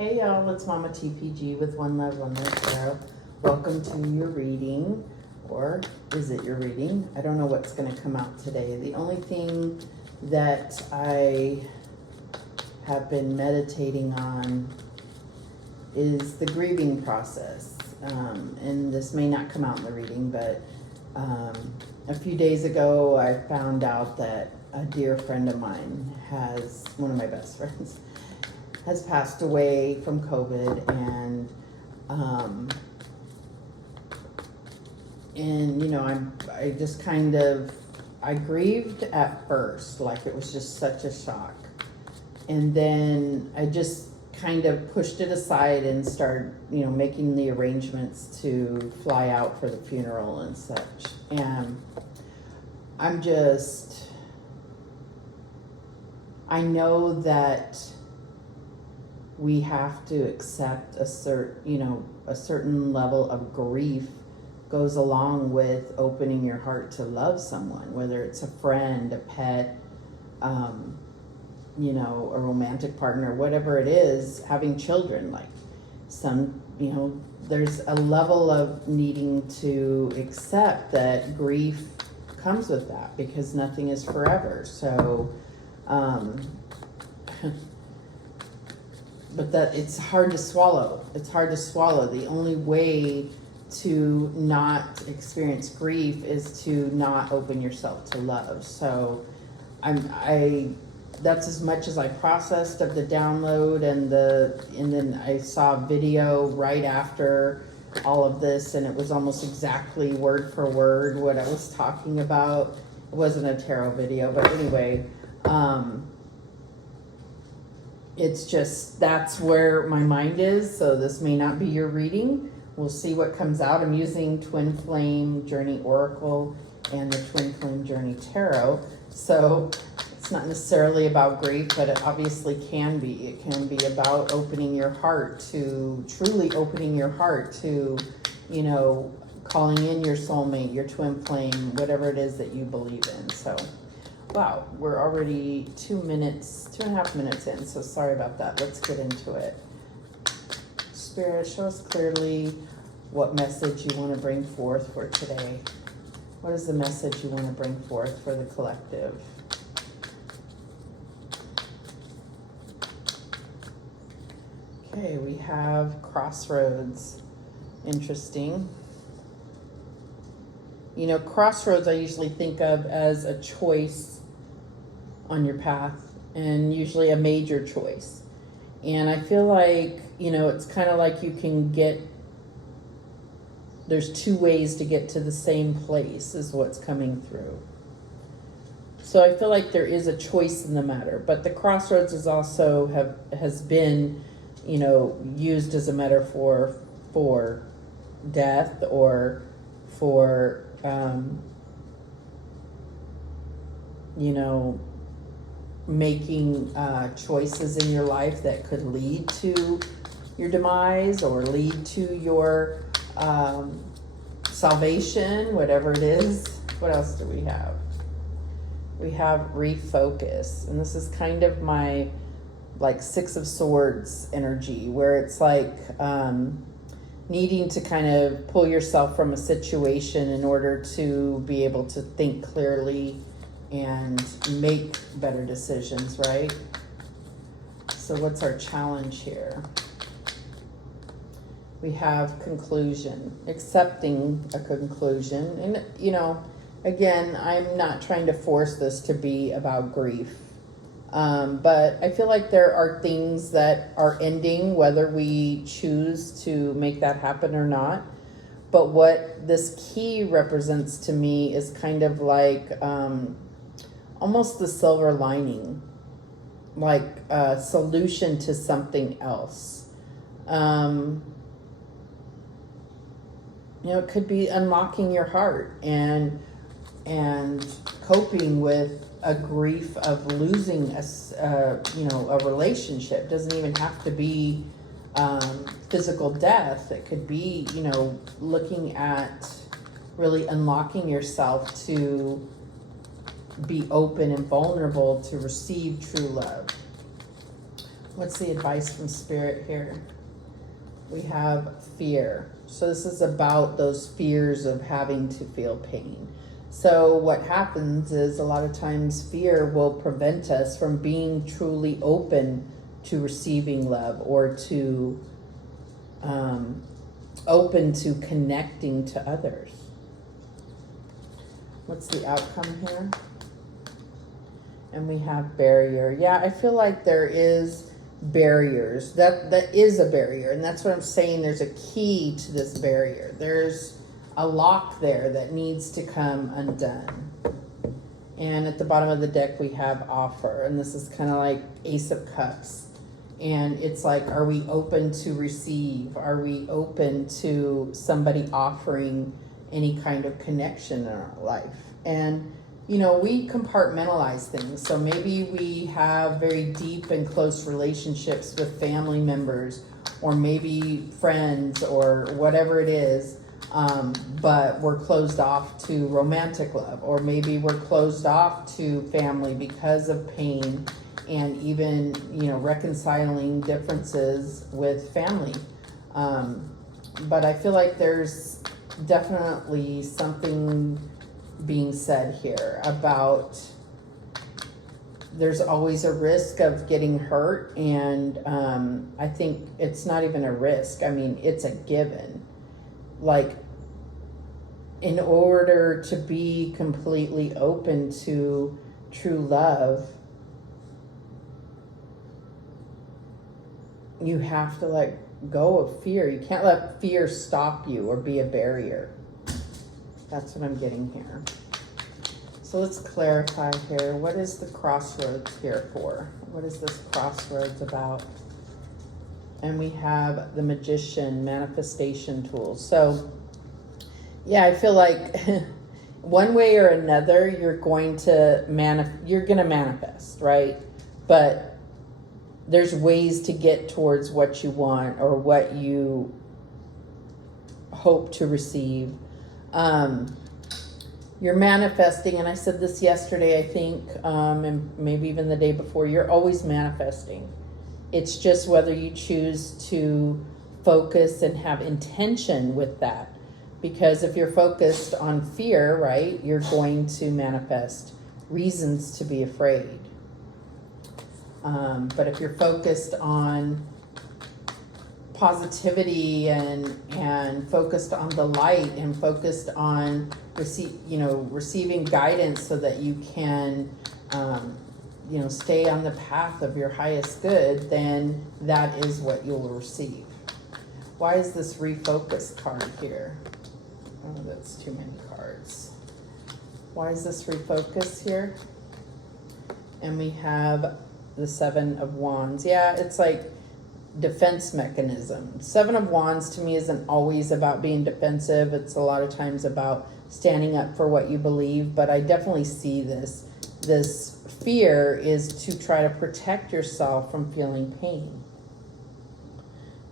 Hey y'all, it's Mama TPG with One Love, One Love Tarot. Welcome to your reading, or is it your reading? I don't know what's going to come out today. The only thing that I have been meditating on is the grieving process. And this may not come out in the reading, but a few days ago I found out that a dear friend of mine one of my best friends, has passed away from COVID, and you know, I just kind of, I grieved at first, like it was just such a shock, and then I just kind of pushed it aside and started, you know, making the arrangements to fly out for the funeral and such. And I know that we have to accept a certain level of grief goes along with opening your heart to love someone, whether it's a friend, a pet, you know, a romantic partner, whatever it is, having children. Like some, you know, there's a level of needing to accept that grief comes with that, because nothing is forever. So, but that it's hard to swallow. It's hard to swallow. The only way to not experience grief is to not open yourself to love. So that's as much as I processed of the download, and then I saw a video right after all of this, and it was almost exactly word for word what I was talking about. It wasn't a tarot video, but anyway, it's just, that's where my mind is. So this may not be your reading. We'll see what comes out. I'm using Twin Flame Journey Oracle and the Twin Flame Journey Tarot. So it's not necessarily about grief, but it obviously can be. It can be about opening your heart to, truly opening your heart to, you know, calling in your soulmate, your twin flame, whatever it is that you believe in. So, wow, we're already 2.5 minutes in, so sorry about that. Let's get into it. Spirit, show us clearly what message you want to bring forth for today. What is the message you want to bring forth for the collective? Okay, we have Crossroads. Interesting. You know, Crossroads I usually think of as a choice on your path, and usually a major choice. And I feel like, you know, it's kind of like you can get, there's two ways to get to the same place is what's coming through. So I feel like there is a choice in the matter, but the crossroads is also has been, you know, used as a metaphor for death, or for, you know, making choices in your life that could lead to your demise or lead to your salvation, whatever it is. What else do we have? We have refocus, and this is kind of my like Six of Swords energy, where it's like needing to kind of pull yourself from a situation in order to be able to think clearly and make better decisions, right? So what's our challenge here? We have conclusion, accepting a conclusion. And, you know, again, I'm not trying to force this to be about grief. But I feel like there are things that are ending, whether we choose to make that happen or not. But what this key represents to me is kind of like almost the silver lining, like a solution to something else. You know, it could be unlocking your heart and coping with a grief of losing a relationship. It doesn't even have to be physical death. It could be, you know, looking at really unlocking yourself to be open and vulnerable to receive true love. What's the advice from Spirit here? We have fear. So this is about those fears of having to feel pain. So what happens is a lot of times fear will prevent us from being truly open to receiving love, or to open to connecting to others. What's the outcome here? And we have barrier. Yeah, I feel like there is barriers. That is a barrier, and that's what I'm saying. There's a key to this barrier. There's a lock there that needs to come undone. And at the bottom of the deck we have offer, and this is kind of like Ace of Cups. And it's like, are we open to receive? Are we open to somebody offering any kind of connection in our life? And you know, we compartmentalize things. So maybe we have very deep and close relationships with family members, or maybe friends, or whatever it is, but we're closed off to romantic love, or maybe we're closed off to family because of pain, and even, you know, reconciling differences with family. But I feel like there's definitely something being said here about there's always a risk of getting hurt, and I think it's not even a risk. I mean, it's a given. Like, in order to be completely open to true love, you have to let go of fear. You can't let fear stop you or be a barrier. That's what I'm getting here. So let's clarify here. What is the crossroads here for? What is this crossroads about? And we have the Magician, manifestation tools. So yeah, I feel like one way or another you're going to manifest, right? But there's ways to get towards what you want or what you hope to receive. You're manifesting, and I said this yesterday, I think, and maybe even the day before, you're always manifesting. It's just whether you choose to focus and have intention with that. Because if you're focused on fear, right, you're going to manifest reasons to be afraid. But if you're focused on positivity and focused on the light and focused on receiving guidance so that you can stay on the path of your highest good, then that is what you'll receive. Why is this refocus card here? Oh, that's too many cards. Why is this refocus here? And we have the Seven of Wands. Yeah, it's like defense mechanism. Seven of Wands to me isn't always about being defensive. It's a lot of times about standing up for what you believe, but I definitely see this fear is to try to protect yourself from feeling pain.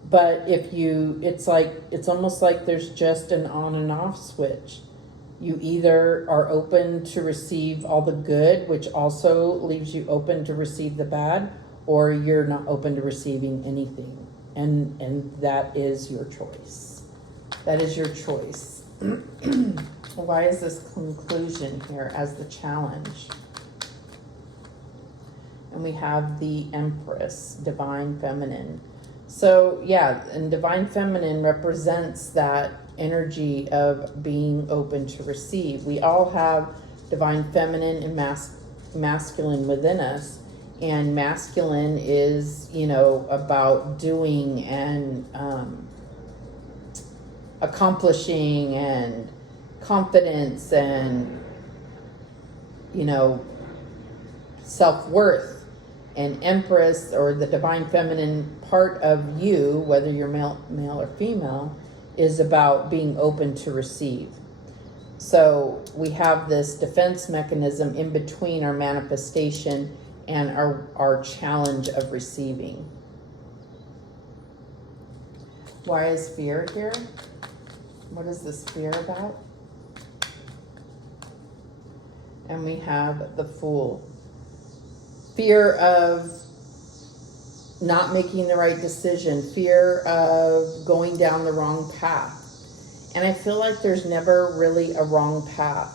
But it's almost like there's just an on and off switch. You either are open to receive all the good, which also leaves you open to receive the bad, or you're not open to receiving anything. And that is your choice. That is your choice. Why is this conclusion here as the challenge? And we have the Empress, Divine Feminine. So yeah, and Divine Feminine represents that energy of being open to receive. We all have Divine Feminine and masculine within us. And masculine is, about doing and accomplishing and confidence and, self-worth. And Empress, or the Divine Feminine part of you, whether you're male or female, is about being open to receive. So we have this defense mechanism in between our manifestation and our challenge of receiving. Why is fear here? What is this fear about? And we have the Fool. Fear of not making the right decision, fear of going down the wrong path. And I feel like there's never really a wrong path.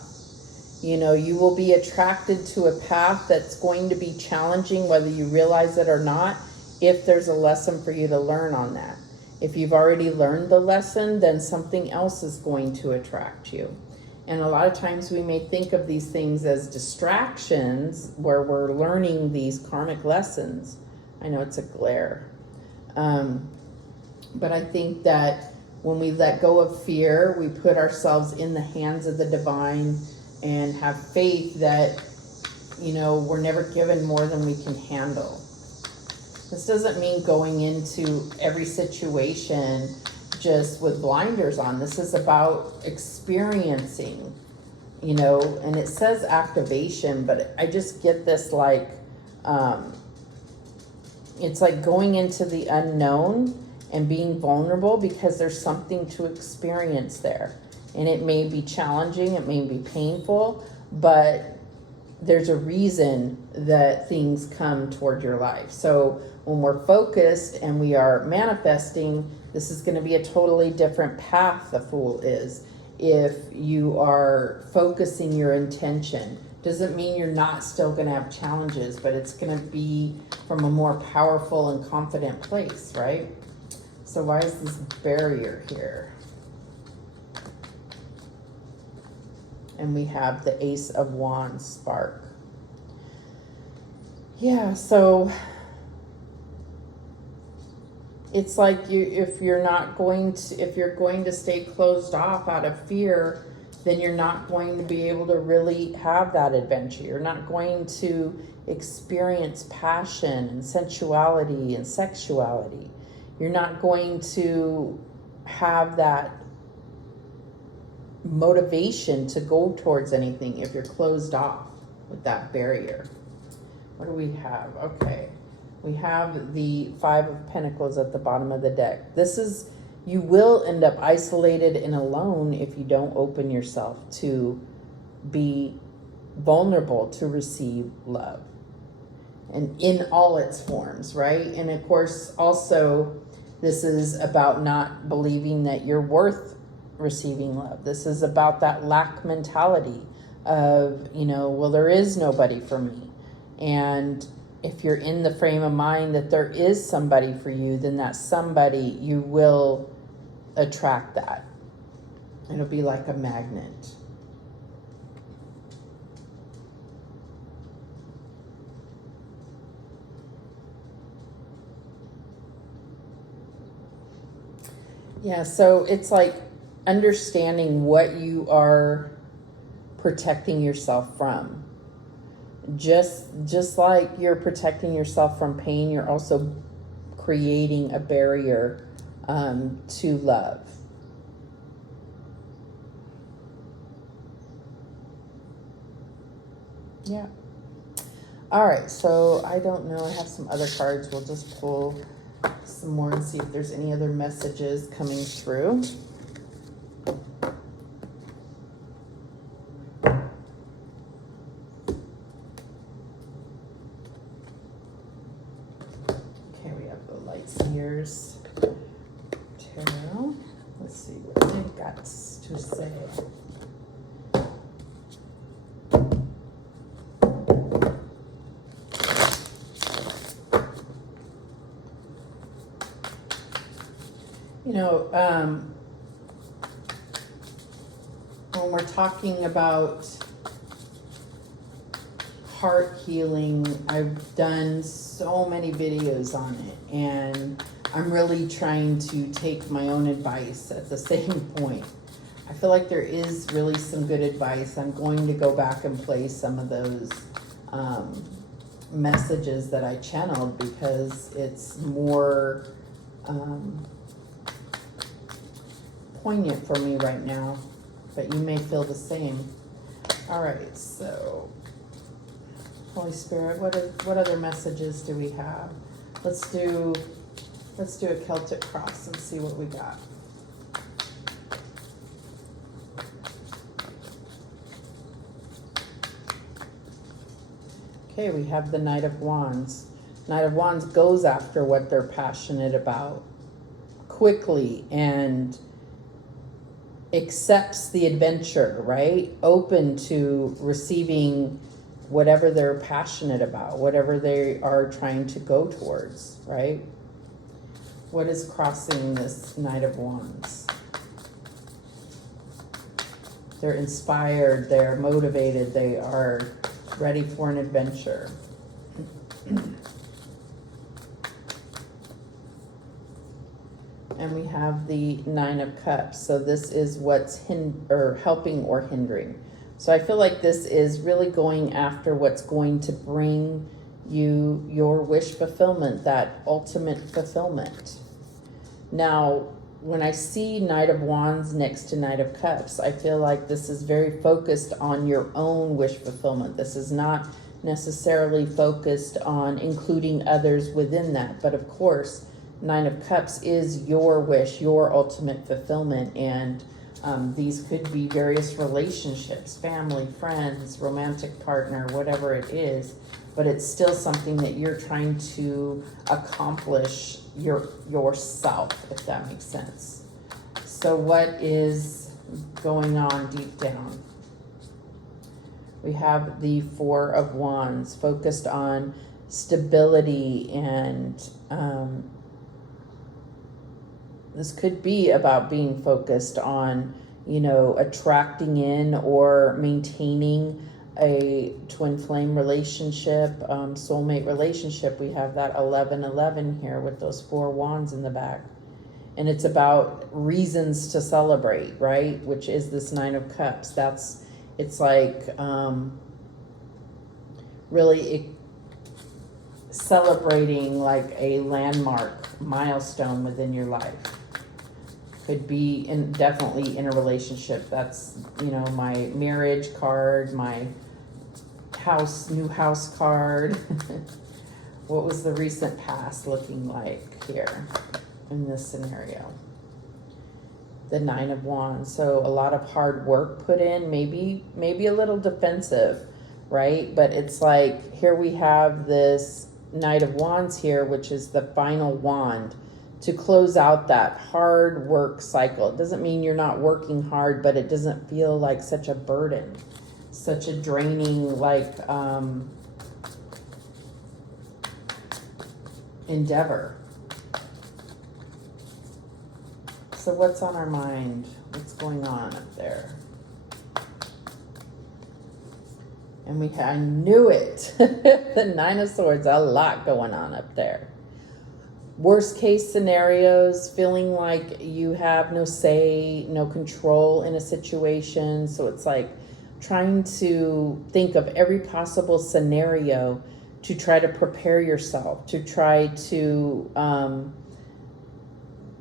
You know, you will be attracted to a path that's going to be challenging, whether you realize it or not, if there's a lesson for you to learn on that. If you've already learned the lesson, then something else is going to attract you. And a lot of times we may think of these things as distractions where we're learning these karmic lessons. I know it's a glare. But I think that when we let go of fear, we put ourselves in the hands of the divine and have faith that, you know, we're never given more than we can handle. This doesn't mean going into every situation just with blinders on. This is about experiencing, you know, and it says activation, but I just get this like, it's like going into the unknown and being vulnerable because there's something to experience there. And it may be challenging, it may be painful, but there's a reason that things come toward your life. So when we're focused and we are manifesting, this is going to be a totally different path, the Fool is. If you are focusing your intention, doesn't mean you're not still going to have challenges, but it's going to be from a more powerful and confident place, right? So why is this barrier here? And we have the Ace of Wands spark. Yeah, so it's like if you're going to stay closed off out of fear, then you're not going to be able to really have that adventure. You're not going to experience passion and sensuality and sexuality. You're not going to have that motivation to go towards anything if you're closed off with that barrier. What do we have? Okay. We have the Five of Pentacles at the bottom of the deck. This is, you will end up isolated and alone if you don't open yourself to be vulnerable to receive love. And in all its forms, right? And of course, also, this is about not believing that you're worth receiving love. This is about that lack mentality of, you know, well, there is nobody for me. And if you're in the frame of mind that there is somebody for you, then that somebody, you will attract that. It'll be like a magnet. Yeah, so it's like understanding what you are protecting yourself from. Just like you're protecting yourself from pain, you're also creating a barrier to love. Yeah. All right, so I don't know. I have some other cards. We'll just pull some more and see if there's any other messages coming through. Okay, we have the Light Seers Tarot. Let's see what they've got to say. You know, when we're talking about heart healing, I've done so many videos on it, and I'm really trying to take my own advice at the same point. I feel like there is really some good advice. I'm going to go back and play some of those messages that I channeled because it's more poignant for me right now, but you may feel the same. All right, so Holy Spirit, what other messages do we have? Let's do a Celtic Cross and see what we got. Okay, we have the Knight of Wands. Knight of Wands goes after what they're passionate about quickly and accepts the adventure, right? Open to receiving whatever they're passionate about, whatever they are trying to go towards, right? What is crossing this Knight of Wands? They're inspired, they're motivated, they are ready for an adventure. And we have the Nine of Cups. So this is what's helping or hindering. So I feel like this is really going after what's going to bring you your wish fulfillment, that ultimate fulfillment. Now, when I see Knight of Wands next to Knight of Cups, I feel like this is very focused on your own wish fulfillment. This is not necessarily focused on including others within that. But of course, Nine of Cups is your wish, your ultimate fulfillment. And these could be various relationships, family, friends, romantic partner, whatever it is. But it's still something that you're trying to accomplish yourself, if that makes sense. So what is going on deep down? We have the Four of Wands, focused on stability, and this could be about being focused on, attracting in or maintaining a twin flame relationship, soulmate relationship. We have that 11-11 here with those 4 wands in the back. And it's about reasons to celebrate, right? Which is this Nine of Cups. It's like really celebrating like a landmark milestone within your life. Could be definitely in a relationship. That's, my marriage card, my new house card. What was the recent past looking like here in this scenario? The Nine of Wands. So a lot of hard work put in, maybe a little defensive, right? But it's like, here we have this Knight of Wands here, which is the final wand to close out that hard work cycle. It doesn't mean you're not working hard, but it doesn't feel like such a burden, such a draining, like, endeavor. So what's on our mind? What's going on up there? And I knew it. The Nine of Swords, a lot going on up there. Worst case scenarios, feeling like you have no say, no control in a situation. So it's like trying to think of every possible scenario to try to prepare yourself, to try to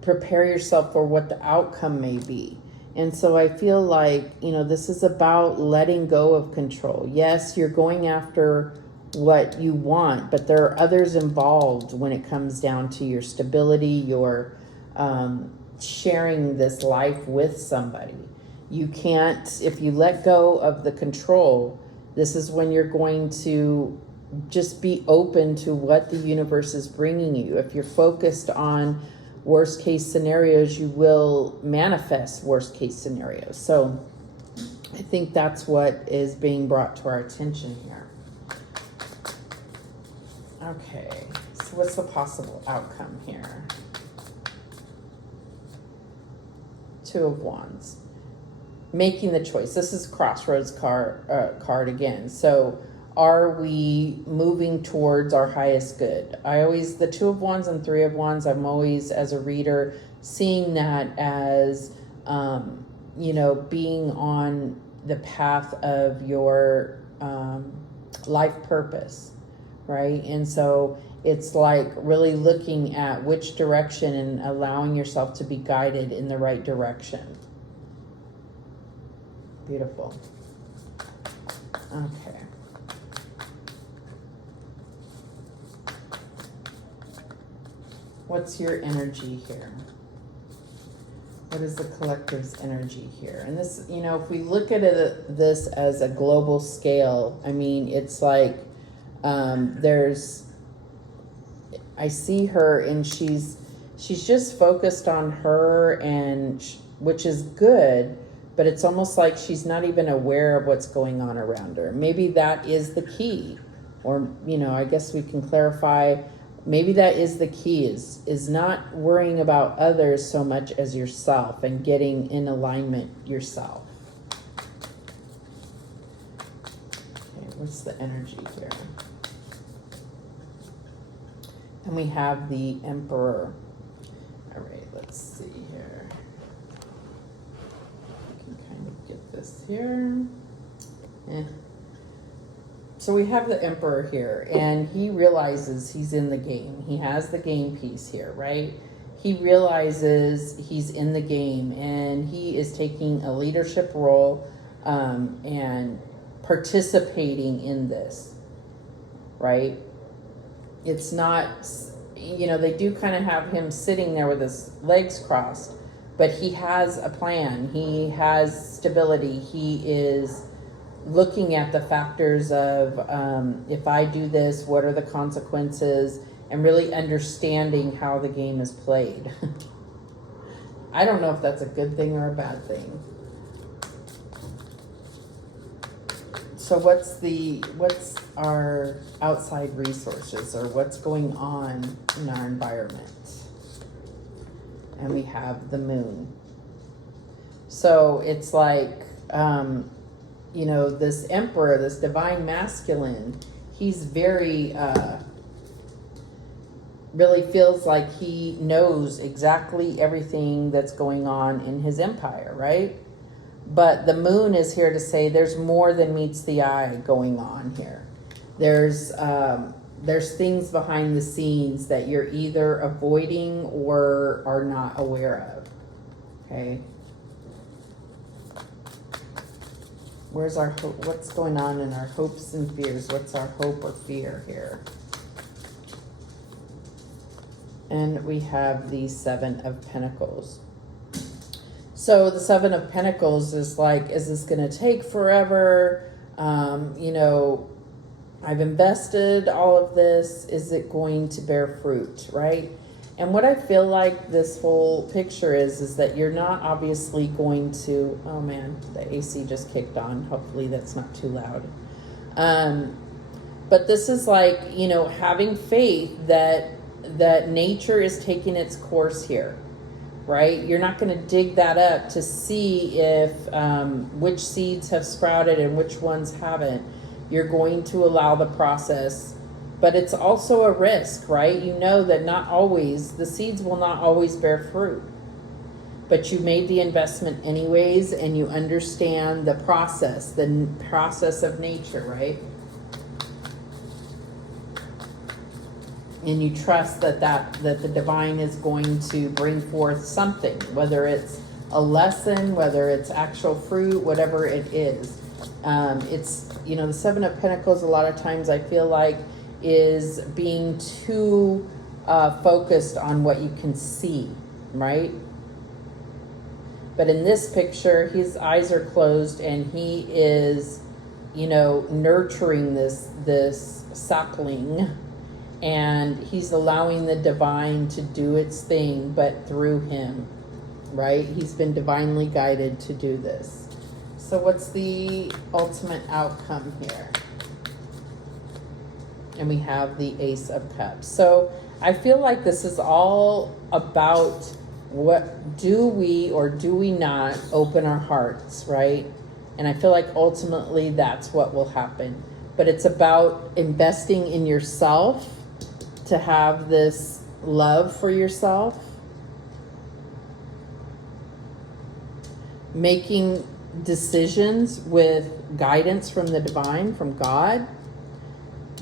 prepare yourself for what the outcome may be. And so I feel like, this is about letting go of control. Yes, you're going after what you want, but there are others involved when it comes down to your stability, your sharing this life with somebody. You can't, if you let go of the control, this is when you're going to just be open to what the universe is bringing you. If you're focused on worst case scenarios, you will manifest worst case scenarios. So I think that's what is being brought to our attention here. Okay, so what's the possible outcome here? Two of Wands. Making the choice. This is Crossroads card again. So are we moving towards our highest good? The Two of Wands and Three of Wands, I'm always, as a reader, seeing that as, being on the path of your life purpose, right? And so it's like really looking at which direction and allowing yourself to be guided in the right direction. Beautiful. Okay. What's your energy here? What is the collective's energy here? And this, if we look at this as a global scale, I mean, it's like there's I see her, and she's just focused on her, and which is good, but it's almost like she's not even aware of what's going on around her. Maybe that is the key. Or, I guess we can clarify, maybe that is the key, is not worrying about others so much as yourself and getting in alignment yourself. Okay, what's the energy here? And we have the Emperor. All right, let's see here. I can kind of get this here. So we have the Emperor here, and he realizes he's in the game. He has the game piece here, right? He realizes he's in the game, and he is taking a leadership role and participating in this, right? It's not, they do kind of have him sitting there with his legs crossed, but he has a plan. He has stability. He is looking at the factors of if I do this, what are the consequences, and really understanding how the game is played. I don't know if that's a good thing or a bad thing. So what's our outside resources, or what's going on in our environment? And we have the moon. So it's like, this Emperor, this divine masculine, he's very, really feels like he knows exactly everything that's going on in his empire, right? But the moon is here to say there's more than meets the eye going on here. There's things behind the scenes that you're either avoiding or are not aware of, okay? Where's our hope? What's going on in our hopes and fears? What's our hope or fear here? And we have the Seven of Pentacles. So the Seven of Pentacles is like, is this going to take forever? I've invested all of this. Is it going to bear fruit, right? And what I feel like this whole picture is that you're not obviously going to, oh man, the AC just kicked on. Hopefully that's not too loud. But this is like, having faith that nature is taking its course here, right? You're not going to dig that up to see if which seeds have sprouted and which ones haven't. You're going to allow the process. But it's also a risk, right? You know that the seeds will not always bear fruit. But you made the investment anyways, and you understand the process of nature, right? And you trust that the divine is going to bring forth something, whether it's a lesson, whether it's actual fruit, whatever it is. It's, the Seven of Pentacles, a lot of times I feel like, is being too focused on what you can see, right? But in this picture, his eyes are closed, and he is, nurturing this sapling, and he's allowing the divine to do its thing, but through him, right? He's been divinely guided to do this. So what's the ultimate outcome here? And we have the Ace of Cups. So I feel like this is all about what do we or do we not open our hearts, right? And I feel like ultimately that's what will happen. But it's about investing in yourself to have this love for yourself. Making decisions with guidance from the divine, from God.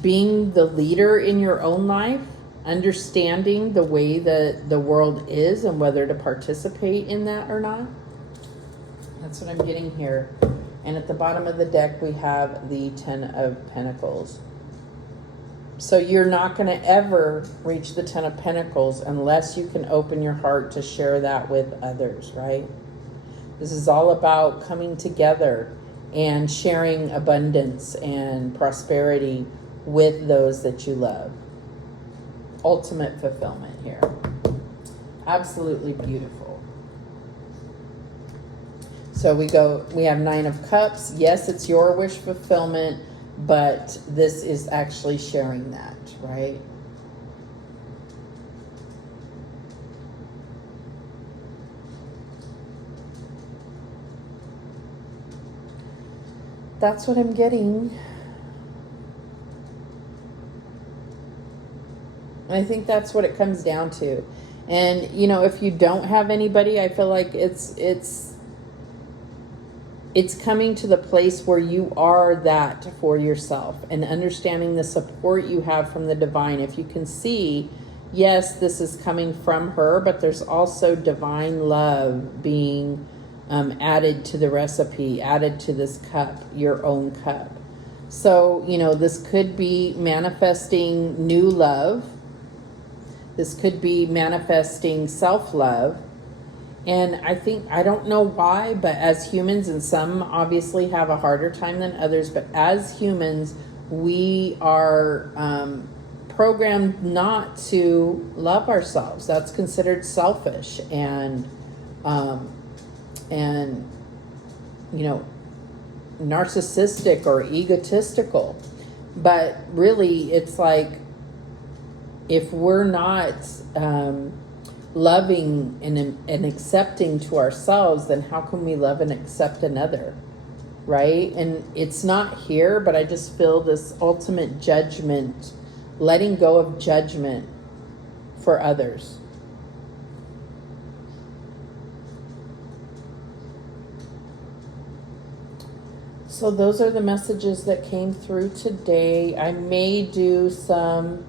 Being the leader in your own life, understanding the way that the world is and whether to participate in that or not. That's what I'm getting here. And at the bottom of the deck, we have the Ten of Pentacles. So you're not going to ever reach the Ten of Pentacles unless you can open your heart to share that with others, right? This is all about coming together and sharing abundance and prosperity with those that you love. ultimate fulfillment here. Absolutely beautiful. So we have 9 of Cups. Yes, it's your wish fulfillment, but this is actually sharing that, right? That's what I'm getting. I think that's what it comes down to. And, you know, if you don't have anybody, I feel like it's coming to the place where you are that for yourself and understanding the support you have from the divine. If you can see, yes, this is coming from her, but there's also divine love being added to the recipe, added to this cup, your own cup. So, you know, this could be manifesting new love. This could be manifesting self-love. And I don't know why, but as humans, and some obviously have a harder time than others, but as humans, we are programmed not to love ourselves. That's considered selfish and you know, narcissistic or egotistical. But really, it's like, if we're not loving and accepting to ourselves, then how can we love and accept another, right? And it's not here, but I just feel this ultimate judgment, letting go of judgment for others. So those are the messages that came through today. I may do the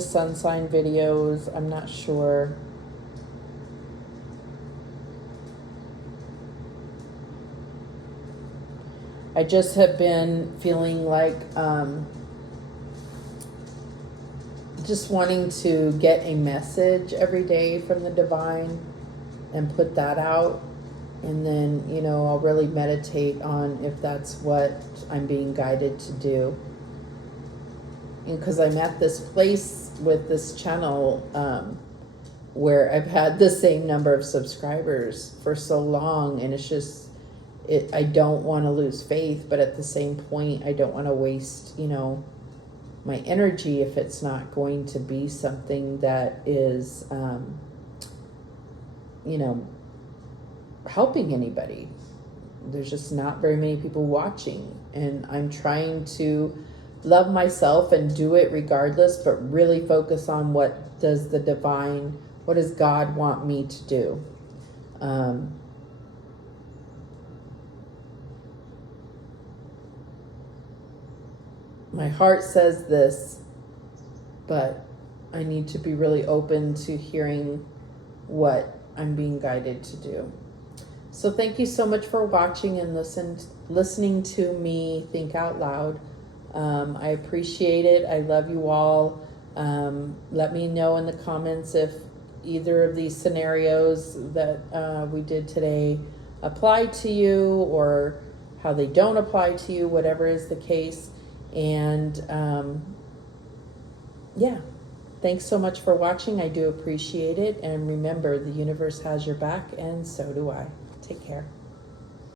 sun sign videos. I'm not sure. I just have been feeling like just wanting to get a message every day from the divine and put that out. And then, you know, I'll really meditate on if that's what I'm being guided to do. And because I'm at this place with this channel where I've had the same number of subscribers for so long, and it's just, I don't want to lose faith, but at the same point, I don't want to waste, you know, my energy if it's not going to be something that is, you know, helping anybody. There's just not very many people watching, and I'm trying to love myself and do it regardless, but really focus on what does God want me to do. My heart says this, but I need to be really open to hearing what I'm being guided to do. So thank you so much for watching and listening to me think out loud. I appreciate it. I love you all. Let me know in the comments if either of these scenarios that we did today apply to you, or how they don't apply to you, whatever is the case. And yeah, thanks so much for watching. I do appreciate it. And remember, the universe has your back, and so do I. Take care.